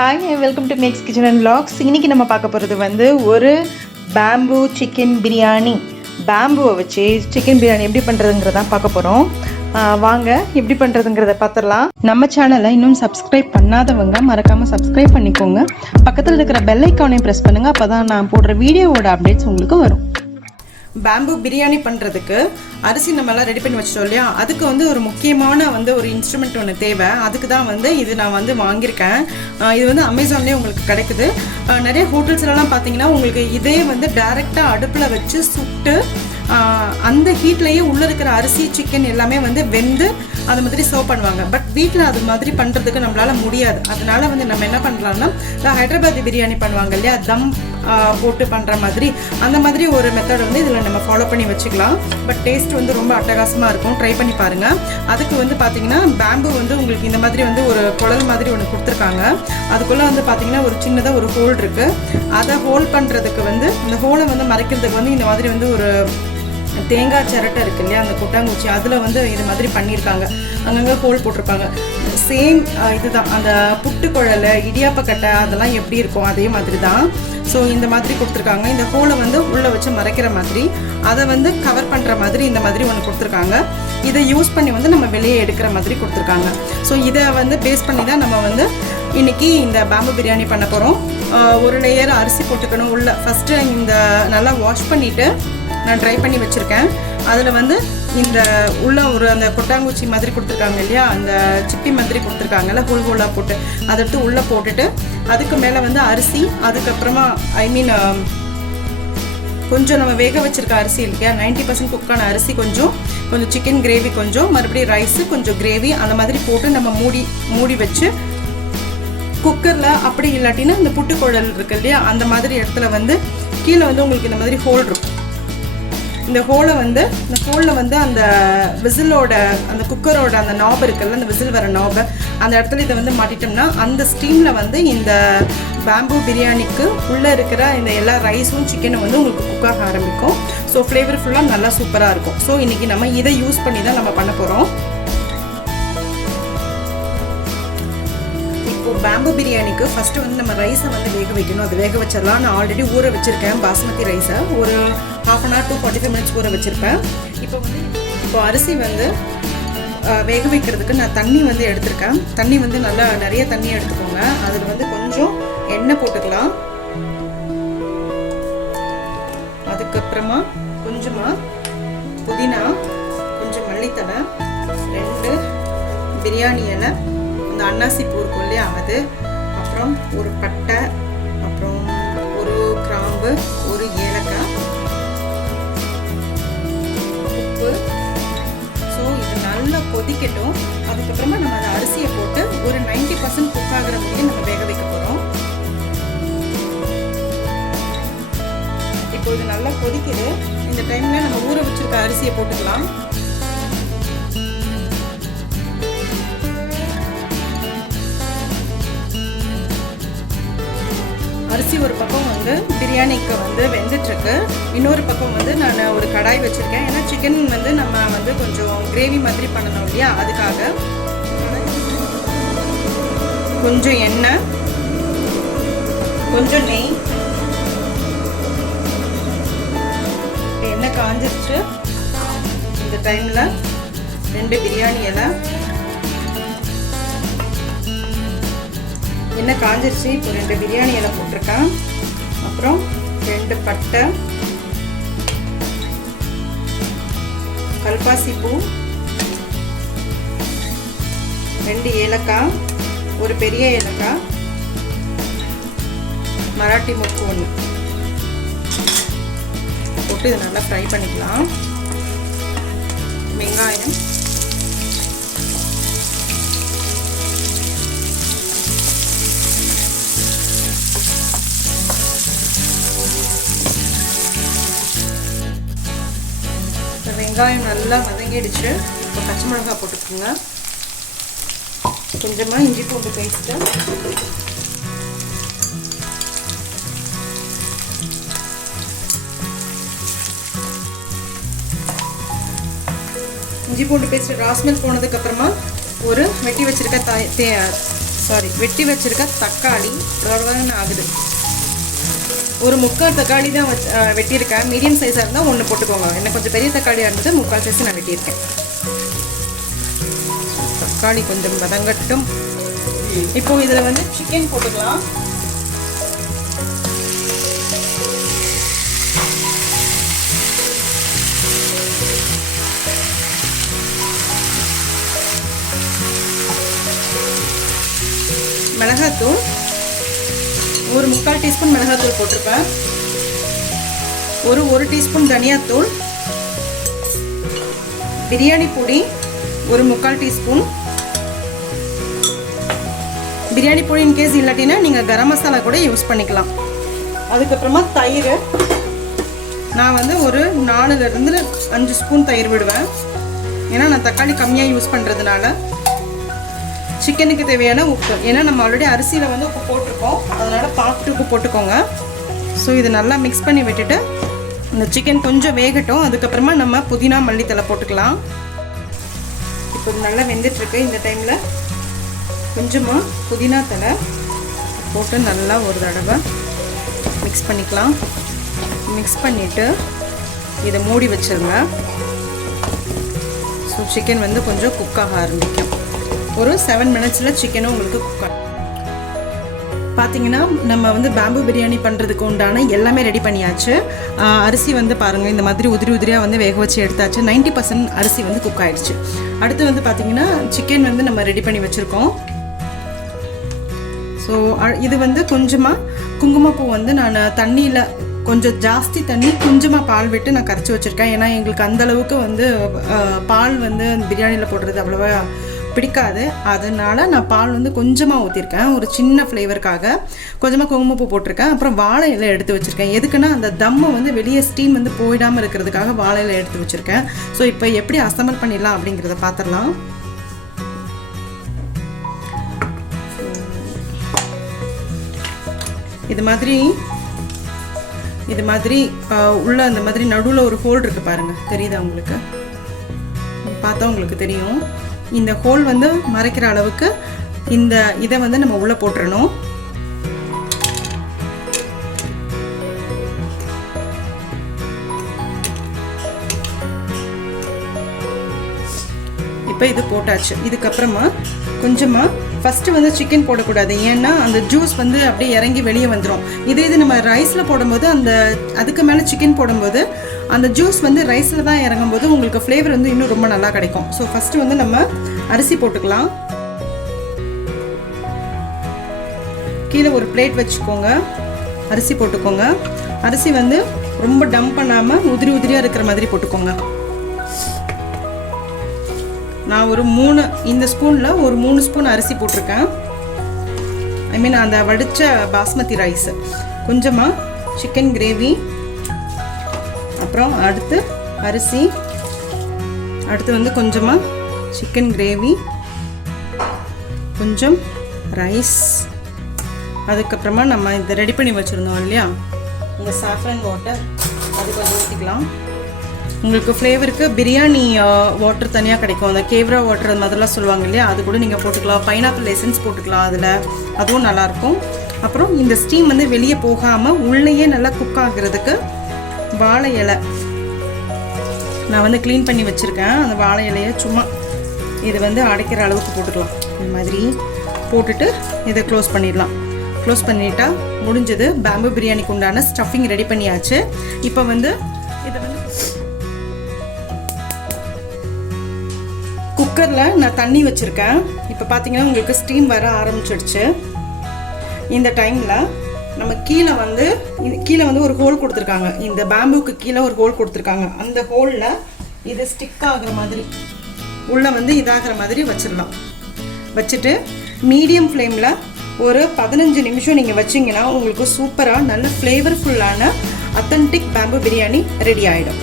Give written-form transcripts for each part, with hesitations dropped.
Hi welcome to Max kitchen and vlogs. இன்றைக்கி நம்ம பார்க்க போகிறது வந்து ஒரு பேம்பு சிக்கன் பிரியாணி. பேம்புவை வச்சு சிக்கன் பிரியாணி எப்படி பண்ணுறதுங்கிறதான் பார்க்க போகிறோம். வாங்க எப்படி பண்ணுறதுங்கிறத பார்த்துடலாம். நம்ம சேனலை இன்னும் சப்ஸ்கிரைப் பண்ணாதவங்க மறக்காமல் சப்ஸ்கிரைப் பண்ணிக்கோங்க. பக்கத்தில் இருக்கிற பெல் ஐக்கானையும் ப்ரெஸ் பண்ணுங்கள். அப்போ தான் நான் போடுற வீடியோவோட அப்டேட்ஸ் உங்களுக்கு வரும். பேம்பு பிரியாணி பண்ணுறதுக்கு அரிசி நம்மளாம் ரெடி பண்ணி வச்சிட்டோம் இல்லையா, அதுக்கு வந்து ஒரு முக்கியமான ஒரு இன்ஸ்ட்ருமெண்ட் ஒன்று தேவை. அதுக்கு தான் இது நான் வாங்கியிருக்கேன். இது அமேசான்லேயே உங்களுக்கு கிடைக்குது. நிறைய ஹோட்டல்ஸ்லாம் பார்த்தீங்கன்னா உங்களுக்கு இதே டைரெக்டாக அடுப்பில் வச்சு சுட்டு அந்த ஹீட்லேயே உள்ளே இருக்கிற அரிசி சிக்கன் எல்லாமே வெந்து அது மாதிரி சர்வ் பண்ணுவாங்க. பட் வீட்டில் அது மாதிரி பண்ணுறதுக்கு நம்மளால் முடியாது. அதனால நம்ம என்ன பண்ணலாம்னா, ஹைதராபாதி பிரியாணி பண்ணுவாங்க இல்லையா, தம் போட்டு பண்ணுற மாதிரி, அந்த மாதிரி ஒரு மெத்தட் இதில் நம்ம ஃபாலோ பண்ணி வச்சுக்கலாம். பட் டேஸ்ட் ரொம்ப அட்டகாசமாக இருக்கும். ட்ரை பண்ணி பாருங்கள். அதுக்கு பார்த்தீங்கன்னா பேம்பு உங்களுக்கு இந்த மாதிரி ஒரு குழல் மாதிரி ஒன்று கொடுத்துருக்காங்க. அதுக்குள்ளே பார்த்தீங்கன்னா ஒரு சின்னதாக ஒரு ஹோல் இருக்குது. அதை ஹோல் பண்ணுறதுக்கு இந்த ஹோலை மறைக்கிறதுக்கு இந்த மாதிரி ஒரு தேங்காய் சிரட்டை இருக்கு இல்லையா, அந்த கொட்டாங்குச்சி, அதில் இது மாதிரி பண்ணியிருக்காங்க. அங்கங்கே ஹோல் போட்டிருப்பாங்க. சேம் இதுதான் அந்த புட்டுக்குழல், இடியாப்பக்கட்டை அதெல்லாம் எப்படி இருக்கும் அதே மாதிரி தான். ஸோ இந்த மாதிரி கொடுத்துருக்காங்க. இந்த ஹோலை உள்ளே வச்சு மறைக்கிற மாதிரி, அதை கவர் பண்ணுற மாதிரி இந்த மாதிரி ஒன்று கொடுத்துருக்காங்க. இதை யூஸ் பண்ணி நம்ம வெளியே எடுக்கிற மாதிரி கொடுத்துருக்காங்க. ஸோ இதை பேஸ் பண்ணி தான் நம்ம இன்றைக்கி இந்த பேம்பு பிரியாணி பண்ண போகிறோம். ஒரு லேயர் அரிசி போட்டுக்கணும் உள்ள. ஃபஸ்ட்டு இந்த நல்லா வாஷ் பண்ணிவிட்டு நான் ட்ரை பண்ணி வச்சுருக்கேன். அதில் இந்த உள்ள ஒரு அந்த கொட்டாங்குச்சி மாதிரி கொடுத்துருக்காங்க இல்லையா, அந்த சிப்பி மாதிரி கொடுத்துருக்காங்கல்ல, ஹோல் ஹோலாக போட்டு அதை எடுத்து உள்ளே போட்டுட்டு அதுக்கு மேலே அரிசி, அதுக்கப்புறமா கொஞ்சம் நம்ம வேக வச்சுருக்க அரிசி இல்லையா, 90% குக்கான அரிசி, கொஞ்சம் சிக்கன் கிரேவி, கொஞ்சம் மறுபடியும் ரைஸு, கொஞ்சம் கிரேவி, அந்த மாதிரி போட்டு நம்ம மூடி வச்சு குக்கரில், அப்படி இல்லாட்டினா இந்த புட்டுக்குழல் இருக்கு இல்லையா, அந்த மாதிரி இடத்துல கீழே உங்களுக்கு இந்த மாதிரி ஹோல் இருக்கும். இந்த ஹோலை இந்த ஹோலில் அந்த விசிலோட, அந்த குக்கரோட அந்த நாப் இருக்குல்ல, அந்த விசில் வர நாபை அந்த இடத்துல இதை மாட்டிட்டோம்னா அந்த ஸ்டீமில் இந்த பேம்பு பிரியாணிக்கு உள்ளே இருக்கிற இந்த எல்லா ரைஸும் சிக்கனும் உங்களுக்கு குக்காக ஆரம்பிக்கும். ஸோ ஃப்ளேவர்ஃபுல்லாக நல்லா சூப்பராக இருக்கும். ஸோ இன்றைக்கி நம்ம இதை யூஸ் பண்ணி தான் நம்ம பண்ண போகிறோம். பேம்பு பிரியாணிக்கு ஃபஸ்ட்டு நம்ம ரைஸை வேக வைக்கணும். அது வேக வச்சிடலாம். நான் ஆல்ரெடி ஊற வச்சுருக்கேன் பாஸ்மதி ரைஸை. ஒரு 1/2 hour to 45 minutes ஊற வச்சுருப்பேன். இப்போ அரிசி வேக வைக்கிறதுக்கு நான் தண்ணி எடுத்திருக்கேன். தண்ணி நல்லா நிறைய தண்ணி எடுத்துக்கோங்க. அதில் கொஞ்சம் எண்ணெய் போட்டுக்கலாம். அதுக்கப்புறமா கொஞ்சமாக புதினா, கொஞ்சம் மல்லித்தலை, 2 பிரியாணி இலை, அந்த அன்னாசி பூ இருக்கும் இல்லையா அது, அப்புறம் ஒரு பட்டை, அப்புறம் ஒரு கிராம்பு, ஒரு ஏலக்காய், உப்பு. ஸோ இது நல்லா கொதிக்கட்டும். அதுக்கப்புறமா நம்ம அந்த அரிசியை போட்டு ஒரு 90% குக் ஆகிற முடியும் நம்ம வேக வைக்க போகிறோம். இப்போ இது நல்லா கொதிக்குது. இந்த டைமில் நம்ம ஊற வச்சிருக்க அரிசியை போட்டுக்கலாம். அரிசி ஒரு பக்கம் பிரியாணிக்கு வெந்துட்டுருக்கு. இன்னொரு பக்கம் நான் ஒரு கடாய் வச்சுருக்கேன். ஏன்னா சிக்கன் நம்ம கொஞ்சம் கிரேவி மாதிரி பண்ணணும் இல்லையா, அதுக்காக கொஞ்சம் எண்ணெய், கொஞ்சம் நெய். எண்ணெய் காஞ்சிருச்சு. இந்த டைமில் 2 பிரியாணி இலை, எண்ணெய் காஞ்சிருச்சு. இப்போ 2 பிரியாணி இலை போட்டிருக்கேன். அப்புறம் 2 பட்டை, கல்பாசி பூ, 2 ஏலக்காய், ஒரு பெரிய ஏலக்காய், மராட்டி மொக்கு 1 போட்டு இதை நல்லா ஃப்ரை பண்ணிக்கலாம். வெங்காயம், வெங்காயம் நல்லா வதங்கிடுச்சு. இப்போ பச்சை மிளகாய் போட்டுக்கோங்க. கொஞ்சமாக இஞ்சி பூண்டு பேஸ்ட்டு, இஞ்சி பூண்டு பேஸ்ட் ரா ஸ்மெல் போனதுக்கப்புறமா ஒரு வெட்டி வச்சுருக்க வெட்டி வச்சுருக்க தக்காளி ஆகுது. ஒரு 3/4 தக்காளி தான் வெட்டியிருக்கேன். மீடியம் சைஸாக இருந்தால் 1 போட்டுக்கோங்க. எனக்கு கொஞ்சம் பெரிய தக்காளியாக இருந்தது 3/4 சைஸ் நான் வெட்டியிருக்கேன். தக்காளி கொஞ்சம் வதங்கட்டும். இப்போ இதில் வந்து சிக்கன் போட்டுக்கலாம். மிளகாத்தூள் ஒரு 3/4 டீஸ்பூன் மிளகாத்தூள் போட்டிருப்பேன். ஒரு டீஸ்பூன் தனியாத்தூள், பிரியாணி பொடி ஒரு 3/4 டீஸ்பூன். பிரியாணி பொடி இன்கேஸ் இல்லாட்டினா நீங்கள் கரம் மசாலா கூட யூஸ் பண்ணிக்கலாம். அதுக்கப்புறமா தயிர், நான் வந்து ஒரு 4லேருந்து 5 ஸ்பூன் தயிர் விடுவேன். ஏன்னா நான் தக்காளி கம்மியாக யூஸ் பண்ணுறதுனால. சிக்கனுக்கு தேவையான உப்பு, ஏன்னா நம்ம ஆல்ரெடி அரிசியில் வந்து உப்பு போட்டிருக்கோம், அதனால் பார்த்துட்டு உப்பு போட்டுக்கோங்க. ஸோ இது நல்லா மிக்ஸ் பண்ணி விட்டுட்டு இந்த சிக்கன் கொஞ்சம் வேகட்டும். அதுக்கப்புறமா நம்ம புதினா மல்லித்தலை போட்டுக்கலாம். இப்போ இது நல்லா வெந்துட்டுருக்கு. இந்த டைமில் கொஞ்சமாக புதினா தலை போட்டு நல்லா ஒரு தடவை மிக்ஸ் பண்ணிக்கலாம். மிக்ஸ் பண்ணிவிட்டு இதை மூடி வச்சுருங்க. ஸோ சிக்கன் வந்து கொஞ்சம் குக் ஆக ஆரம்பிக்கும். ஒரு 7 மினிட்ஸில் சிக்கனும் உங்களுக்கு குக் ஆகும். பார்த்தீங்கன்னா நம்ம வந்து பேம்பு பிரியாணி பண்ணுறதுக்கு உண்டான எல்லாமே ரெடி பண்ணியாச்சு. அரிசி வந்து பாருங்கள், இந்த மாதிரி உதிரியாக வந்து வேக வச்சு எடுத்தாச்சு. 90% அரிசி வந்து குக் ஆகிடுச்சு. அடுத்து வந்து பார்த்திங்கன்னா சிக்கன் வந்து நம்ம ரெடி பண்ணி வச்சுருக்கோம். ஸோ இது வந்து கொஞ்சமாக குங்குமப்பூ வந்து நான் தண்ணியில் கொஞ்சம் ஜாஸ்தி தண்ணி கொஞ்சமாக பால் விட்டு நான் கரைச்சி வச்சுருக்கேன். ஏன்னா எங்களுக்கு அந்தளவுக்கு வந்து பால் வந்து பிரியாணியில் போடுறது அவ்வளோவா பிடிக்காது. அதனால் நான் பால் வந்து கொஞ்சமாக ஊற்றிருக்கேன். ஒரு சின்ன ஃப்ளேவருக்காக கொஞ்சமாக குங்குமப்பூ போட்டிருக்கேன். அப்புறம் வாழை இலை எடுத்து வச்சுருக்கேன். எதுக்குன்னா அந்த தம்மை வந்து வெளியே ஸ்டீம் வந்து போயிடாமல் இருக்கிறதுக்காக வாழை இலை எடுத்து வச்சுருக்கேன். ஸோ இப்போ எப்படி அசம்பிள் பண்ணிடலாம் அப்படிங்கிறத பார்த்துடலாம். இது மாதிரி உள்ள அந்த மாதிரி நடுவில் ஒரு ஹோல் இருக்குது பாருங்கள், தெரியுதா உங்களுக்கு? பார்த்தா உங்களுக்கு தெரியும். இந்த ஹோல் வந்து மறைக்கிற அளவுக்கு இந்த இதை வந்து நம்ம உள்ளே போட்டுறணும். இப்போ இது போட்டாச்சு. இதுக்கப்புறமா கொஞ்சமாக ஃபஸ்ட்டு வந்து சிக்கன் போடக்கூடாது, ஏன்னா அந்த ஜூஸ் வந்து அப்படியே இறங்கி வெளியே வந்துடும். இது நம்ம ரைஸில் போடும்போது அதுக்கு மேலே சிக்கன் போடும்போது அந்த ஜூஸ் வந்து ரைஸில் தான் இறங்கும்போது உங்களுக்கு ஃப்ளேவர் வந்து இன்னும் ரொம்ப நல்லா கிடைக்கும். ஸோ ஃபஸ்ட்டு வந்து நம்ம அரிசி போட்டுக்கலாம். கீழே ஒரு பிளேட் வச்சுக்கோங்க, அரிசி போட்டுக்கோங்க. அரிசி வந்து ரொம்ப டம்ப் பண்ணாமல் உதிரியாக இருக்கிற மாதிரி போட்டுக்கோங்க. நான் ஒரு 3 இந்த ஸ்பூனில் ஒரு 3 ஸ்பூன் அரிசி போட்டிருக்கேன். அந்த வடித்த பாஸ்மதி ரைஸ், கொஞ்சமாக சிக்கன் கிரேவி, அப்புறம் அடுத்து அரிசி, அடுத்து வந்து கொஞ்சமாக சிக்கன் கிரேவி, கொஞ்சம் ரைஸ், அதுக்கப்புறமா நம்ம இதை ரெடி பண்ணி வச்சுருந்தோம் இல்லையா இந்த சாஃப்ரன் வாட்டர், அது கொஞ்சம் ஊற்றிக்கலாம். உங்களுக்கு ஃப்ளேவருக்கு பிரியாணி வாட்டர் தனியாக கிடைக்கும், அந்த கேவ்ரா வாட்டர் அந்த மாதிரிலாம் சொல்லுவாங்க இல்லையா, அது கூட நீங்கள் போட்டுக்கலாம். பைனாப்பிள் எசன்ஸ் போட்டுக்கலாம் அதில், அதுவும் நல்லாயிருக்கும். அப்புறம் இந்த ஸ்டீம் வந்து வெளியே போகாமல் உள்ளேயே நல்லா குக் ஆகிறதுக்கு வாழை இலை நான் வந்து க்ளீன் பண்ணி வச்சுருக்கேன். அந்த வாழை இலையை சும்மா இது வந்து அடைக்கிற அளவுக்கு போட்டுக்கலாம். இந்த மாதிரி போட்டுட்டு இதை க்ளோஸ் பண்ணிடலாம். க்ளோஸ் பண்ணிட்டா முடிஞ்சது. பேம்பு பிரியாணிக்கு உண்டான ஸ்டஃபிங் ரெடி பண்ணியாச்சு. இப்போ வந்து இதை வந்து குக்கரில் நான் தண்ணி வச்சுருக்கேன். இப்போ பார்த்தீங்கன்னா உங்களுக்கு ஸ்டீம் வர ஆரம்பிச்சிடுச்சு. இந்த டைமில் நம்ம கீழே வந்து ஒரு ஹோல் கொடுத்துருக்காங்க. இந்த பேம்புக்கு கீழே ஒரு ஹோல் கொடுத்துருக்காங்க. அந்த ஹோலில் இது ஸ்டிக் ஆகிற மாதிரி உள்ளே வந்து இதாகிற மாதிரி வச்சிடலாம். வச்சுட்டு மீடியம் ஃப்ளேமில் ஒரு 15 நிமிஷம் நீங்கள் வச்சிங்கன்னா உங்களுக்கு சூப்பராக நல்ல ஃப்ளேவர்ஃபுல்லான அத்தன்டிக் பேம்பு பிரியாணி ரெடி ஆகிடும்.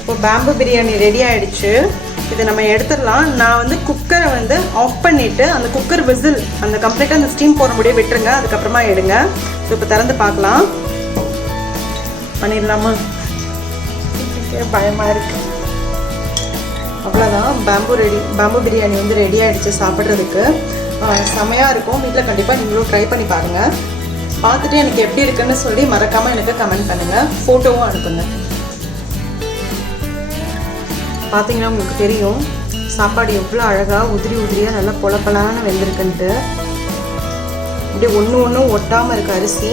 இப்போ பேம்பு பிரியாணி ரெடி ஆகிடுச்சு. இதை நம்ம எடுத்துடலாம். நான் வந்து குக்கரை வந்து ஆஃப் பண்ணிவிட்டு அந்த குக்கர் விசில் அந்த கம்ப்ளீட்டாக அந்த ஸ்டீம் போகிற முடியே விட்டுருங்க, அதுக்கப்புறமா எடுங்க. ஸோ இப்போ திறந்து பார்க்கலாம். பண்ணிடலாமா? பயமாக இருக்குது. அவ்வளோதான், பேம்பு பிரியாணி வந்து ரெடி ஆகிடுச்சு சாப்பிட்றதுக்கு. செமையாக இருக்கும். வீட்டில் கண்டிப்பாக நீங்களும் ட்ரை பண்ணி பாருங்கள். பார்த்துட்டு எனக்கு எப்படி இருக்குன்னு சொல்லி மறக்காமல் எனக்கு கமெண்ட் பண்ணுங்கள், ஃபோட்டோவும் அனுப்புங்க. பார்த்தீங்கன்னா உங்களுக்கு தெரியும் சாப்பாடு எவ்வளோ அழகாக உதிரியாக நல்லா பொலப்பலான வெந்திருக்குன்ட்டு. இப்படி ஒன்று ஒட்டாமல் இருக்க அரிசி.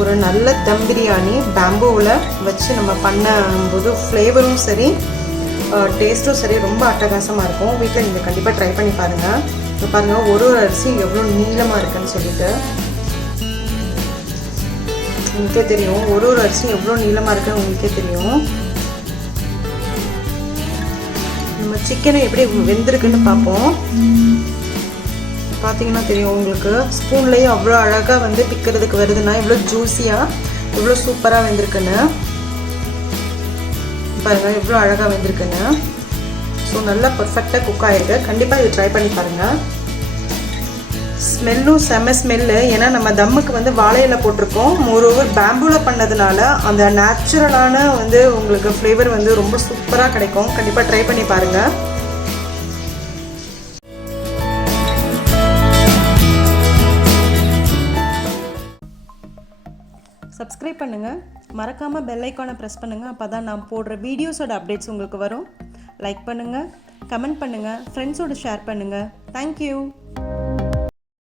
ஒரு நல்ல தம் பிரியாணி பேம்பூவில் வச்சு நம்ம பண்ணும்போது ஃப்ளேவரும் சரி டேஸ்ட்டும் சரி ரொம்ப அட்டகாசமாக இருக்கும். வீட்டில் நீங்கள் கண்டிப்பாக ட்ரை பண்ணி பாருங்கள். இப்போ பாருங்கள் ஒரு அரிசியும் எவ்வளோ நீளமாக இருக்குன்னு சொல்லிட்டு உங்களுக்கே தெரியும். ஒரு அரிசியும் எவ்வளோ நீளமாக இருக்குன்னு உங்களுக்கே தெரியும். நம்ம சிக்கனை எப்படி வெந்திருக்குன்னு பார்ப்போம். பார்த்தீங்கன்னா தெரியும் உங்களுக்கு. ஸ்பூன்லேயும் அவ்வளோ அழகாக வந்து பிக்கிறதுக்கு வருதுன்னா எவ்வளோ ஜூஸியாக எவ்வளோ சூப்பராக வெந்திருக்குன்னு பாருங்கள், எவ்வளோ அழகாக வெந்திருக்குன்னு. ஸோ நல்லா பர்ஃபெக்டாக குக் ஆகிருக்கு. கண்டிப்பாக இது ட்ரை பண்ணி பாருங்கள். ஸ்மெல்லும் செம்ம ஸ்மெல்லு. ஏன்னா நம்ம தம்முக்கு வந்து வாழையில போட்டிருக்கோம். மோரோவர் பேம்பூவில் பண்ணதுனால அந்த நேச்சுரலான வந்து உங்களுக்கு ஃப்ளேவர் வந்து ரொம்ப சூப்பராக கிடைக்கும். கண்டிப்பாக ட்ரை பண்ணி பாருங்கள். சப்ஸ்கிரைப் பண்ணுங்கள், மறக்காமல் பெல் ஐக்கானை ப்ரெஸ் பண்ணுங்கள். அப்போ தான் நான் போடுற வீடியோஸோட அப்டேட்ஸ் உங்களுக்கு வரும். லைக் பண்ணுங்கள், கமெண்ட் பண்ணுங்கள், ஃப்ரெண்ட்ஸோடு ஷேர் பண்ணுங்கள். தேங்க்யூ.